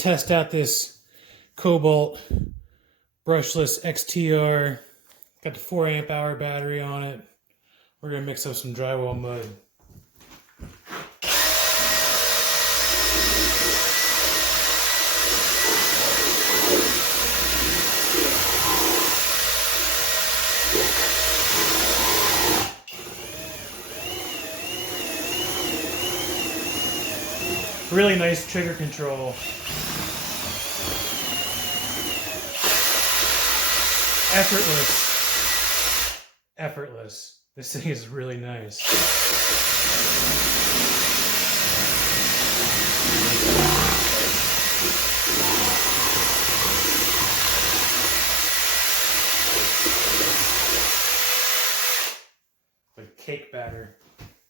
test out this KOBALT brushless XTR. Got the 4 amp hour battery on it. We're going to mix up some drywall mud. Really nice trigger control. Effortless. This thing is really nice.